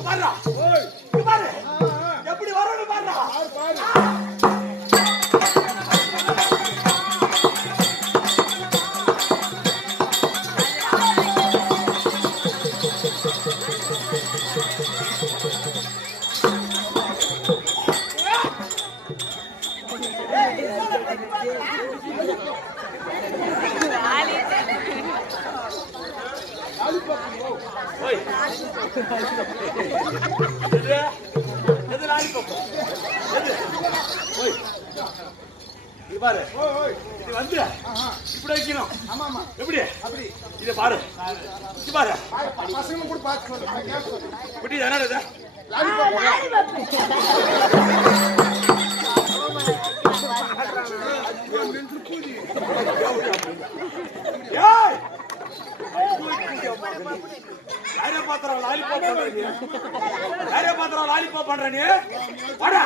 பாருடா இங்க பாரு எப்படி வரணும் பாருடா பாரு இது வந்து இப்படி வைக்கணும் எப்படி அப்படி இதை பாரு பாரு பசங்க கூட பார்த்து என்னது யாரே பாத்திரம் லாலிபாப் பண்ற நீ வாடா